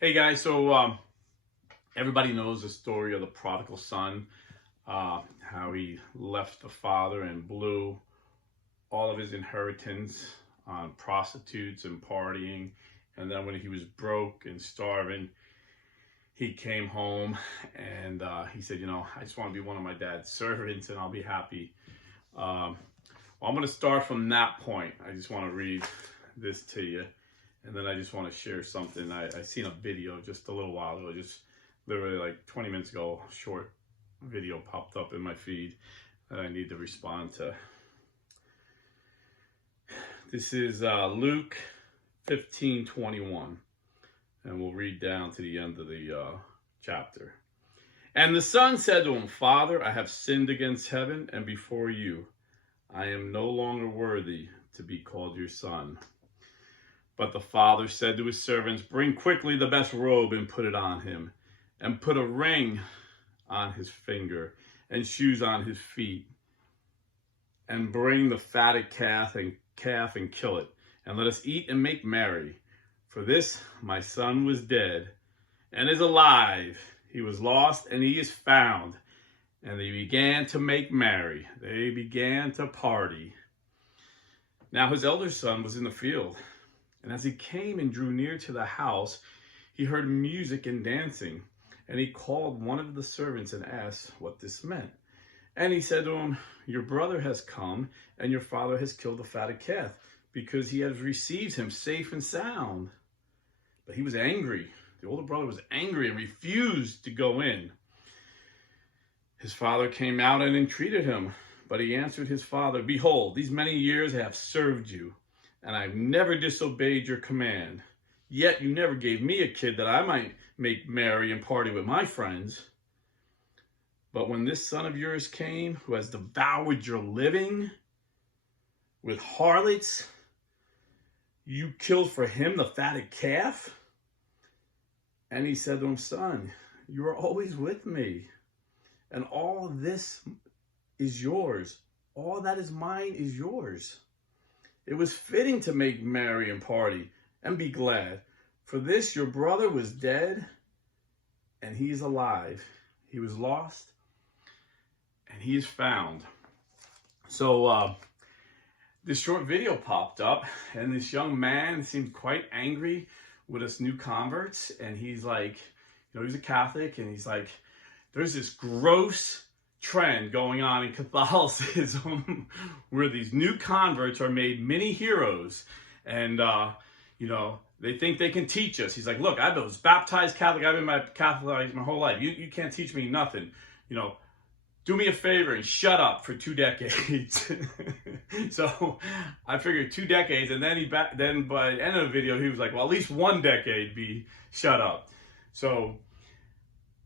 Hey guys, everybody knows the story of the prodigal son, how he left the father and blew all of his inheritance on prostitutes and partying. And then when he was broke and starving, he came home and he said, I just want to be one of my dad's servants and I'll be happy. I'm going to start from that point. I just want to read this to you. And then I just want to share something. I seen a video just a little while ago, just literally like 20 minutes ago, a short video popped up in my feed that I need to respond to. This is Luke 15:21, and we'll read down to the end of the chapter. And the son said to him, Father, I have sinned against heaven and before you. I am no longer worthy to be called your son. But the father said to his servants, Bring quickly the best robe and put it on him, and put a ring on his finger and shoes on his feet, and bring the fatted calf and kill it, and let us eat and make merry. For this my son was dead and is alive. He was lost and he is found. And they began to make merry. They began to party. Now his elder son was in the field. And as he came and drew near to the house, he heard music and dancing. And he called one of the servants and asked what this meant. And he said to him, Your brother has come, and your father has killed the fatted calf, because he has received him safe and sound. But he was angry. The older brother was angry and refused to go in. His father came out and entreated him. But he answered his father, Behold, these many years I have served you, and I've never disobeyed your command. Yet you never gave me a kid that I might make merry and party with my friends. But when this son of yours came, who has devoured your living with harlots, you killed for him the fatted calf? And he said to him, Son, you are always with me, and all this is yours. All that is mine is yours. It was fitting to make merry and party and be glad. For this your brother was dead, and he is alive. He was lost, and he is found. So this short video popped up, and this young man seemed quite angry with us new converts. And he's like, he's a Catholic, and he's like, there's this gross trend going on in Catholicism where these new converts are made mini heroes, and they think they can teach us. He's like, look, I was baptized Catholic, I've been Catholic my whole life, you can't teach me nothing. Do me a favor and shut up for 2 decades. So I figured 2 decades, and then by the end of the video he was like, well, at least 1 decade be shut up. So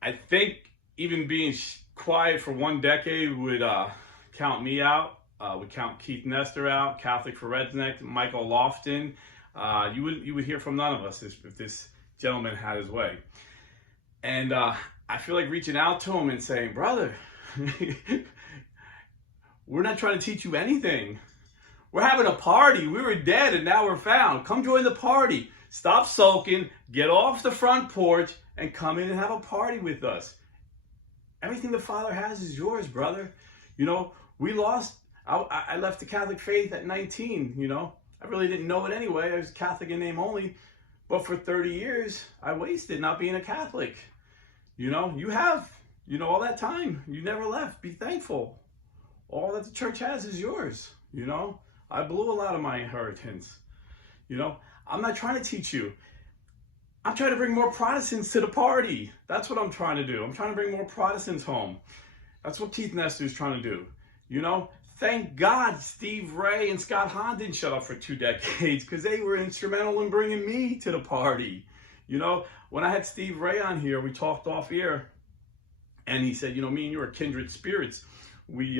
I think even being quiet for 1 decade would count me out, would count Keith Nestor out, Catholic for Redneck, Michael Lofton. You would hear from none of us if this gentleman had his way. And I feel like reaching out to him and saying, brother, we're not trying to teach you anything. We're having a party. We were dead and now we're found. Come join the party. Stop sulking, get off the front porch, and come in and have a party with us. Everything the Father has is yours, brother. We lost. I left the Catholic faith at 19, I really didn't know it anyway. I was Catholic in name only. But for 30 years, I wasted not being a Catholic. You have, all that time. You never left. Be thankful. All that the church has is yours. I blew a lot of my inheritance. I'm not trying to teach you. I'm trying to bring more Protestants to the party. That's what I'm trying to do. I'm trying to bring more Protestants home. That's what Keith Nestor is trying to do. Thank God Steve Ray and Scott Hahn didn't shut up for 2 decades, because they were instrumental in bringing me to the party. When I had Steve Ray on here, we talked off air, and he said, me and you are kindred spirits. We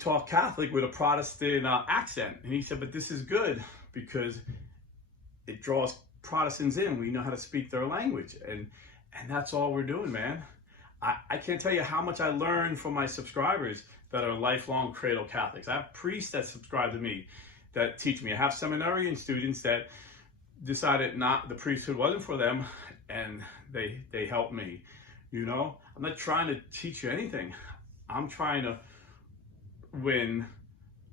talk Catholic with a Protestant accent. And he said, but this is good because it draws Protestants in. We know how to speak their language, and that's all we're doing, man. I can't tell you how much I learned from my subscribers that are lifelong cradle Catholics. I have priests that subscribe to me that teach me. I have seminarian students that decided not the priesthood wasn't for them, and they helped me. You know, I'm not trying to teach you anything. I'm trying to win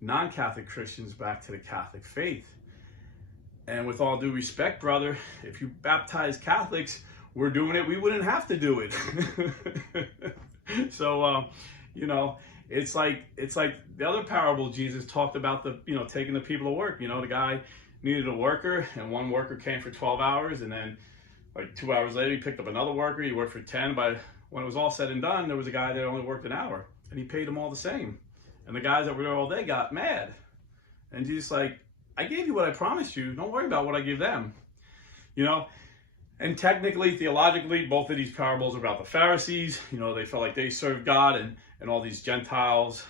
non-Catholic Christians back to the Catholic faith. And with all due respect, brother, if you baptize Catholics, we're doing it, we wouldn't have to do it. So, you know, it's like the other parable Jesus talked about, the, you know, taking the people to work. You know, the guy needed a worker, and one worker came for 12 hours, and then like 2 hours later, he picked up another worker. He worked for 10. But when it was all said and done, there was a guy that only worked an hour, and he paid them all the same. And the guys that were there all day got mad. And Jesus like, I gave you what I promised you. Don't worry about what I give them. You know, and technically, theologically, both of these parables are about the Pharisees. You know, they felt like they served God, and all these Gentiles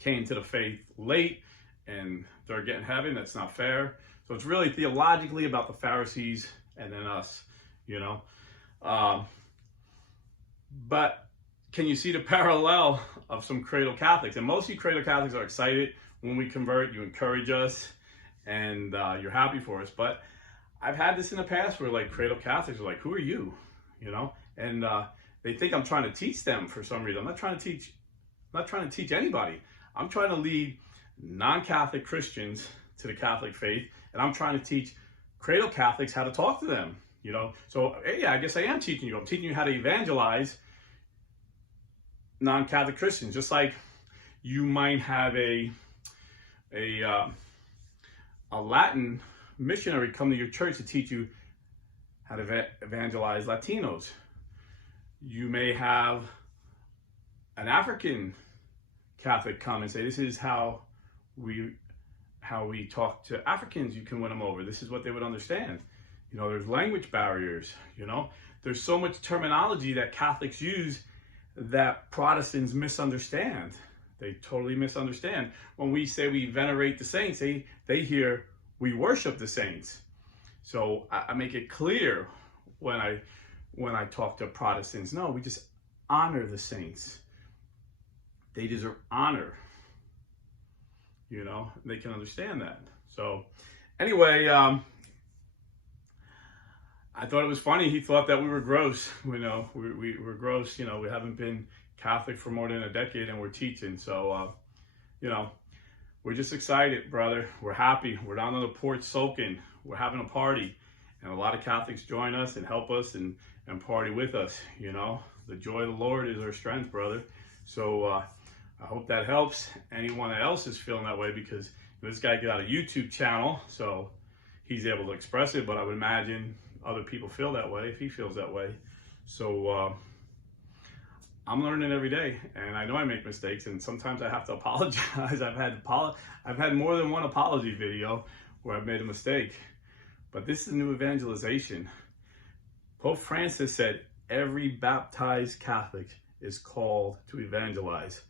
came to the faith late, and they're getting heaven. That's not fair. So it's really theologically about the Pharisees and then us, you know. But can you see the parallel of some cradle Catholics? And most of you cradle Catholics are excited when we convert. You encourage us, and you're happy for us. But I've had this in the past where like cradle Catholics are like, who are you? You know, and they think I'm trying to teach them for some reason. I'm not trying to teach anybody. I'm trying to lead non-Catholic Christians to the Catholic faith, and I'm trying to teach cradle Catholics how to talk to them. You know, so yeah, I guess I am teaching you. I'm teaching you how to evangelize non-Catholic Christians, just like you might have a Latin missionary come to your church to teach you how to evangelize Latinos. You may have an African Catholic come and say, this is how we talk to Africans. You can win them over. This is what they would understand. You know, there's language barriers. You know, there's so much terminology that Catholics use that Protestants misunderstand. They totally misunderstand. When we say we venerate the saints, they hear we worship the saints. So I make it clear when I talk to Protestants, no, we just honor the saints. They deserve honor. You know, they can understand that. So anyway, I thought it was funny. He thought that we were gross. You know, we're gross. You know, we haven't been Catholic for more than a decade, and we're teaching. So, you know, we're just excited, brother. We're happy. We're down on the porch soaking. We're having a party, and a lot of Catholics join us and help us and party with us. You know, the joy of the Lord is our strength, brother. So I hope that helps anyone else is feeling that way, because this guy got a YouTube channel, so he's able to express it. But I would imagine other people feel that way if he feels that way. So I'm learning every day, and I know I make mistakes, and sometimes I have to apologize. I've had more than one apology video where I've made a mistake. But this is new evangelization. Pope Francis said every baptized Catholic is called to evangelize.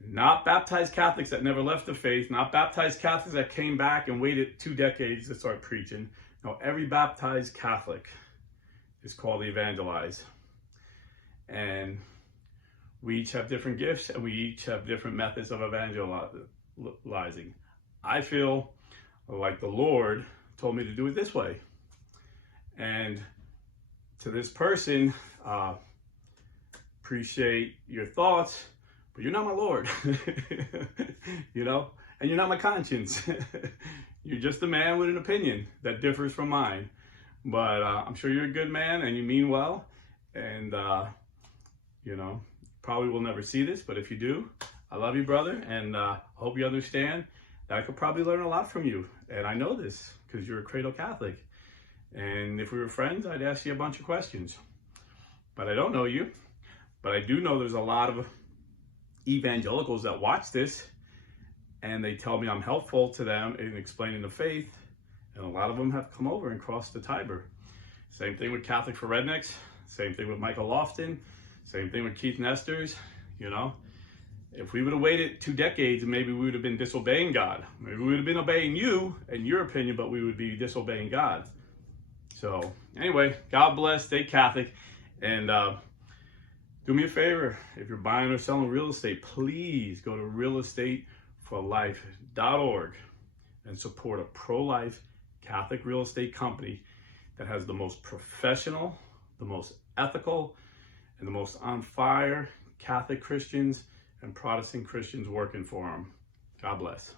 Not baptized Catholics that never left the faith, not baptized Catholics that came back and waited 2 decades to start preaching. No, every baptized Catholic is called to evangelize. And we each have different gifts, and we each have different methods of evangelizing. I feel like the Lord told me to do it this way. And to this person, appreciate your thoughts, but you're not my Lord. You know, and you're not my conscience. You're just a man with an opinion that differs from mine. But I'm sure you're a good man and you mean well. And, you know, probably will never see this, but if you do, I love you, brother. And I hope you understand that I could probably learn a lot from you. And I know this because you're a cradle Catholic. And if we were friends, I'd ask you a bunch of questions. But I don't know you. But I do know there's a lot of evangelicals that watch this, and they tell me I'm helpful to them in explaining the faith. And a lot of them have come over and crossed the Tiber. Same thing with Catholic for Rednecks. Same thing with Michael Lofton. Same thing with Keith Nesters. You know, if we would have waited 2 decades, maybe we would have been disobeying God. Maybe we would have been obeying you and your opinion, but we would be disobeying God. So anyway, God bless, stay Catholic. And do me a favor, if you're buying or selling real estate, please go to realestateforlife.org and support a pro-life Catholic real estate company that has the most professional, the most ethical, and the most on fire Catholic Christians and Protestant Christians working for them. God bless.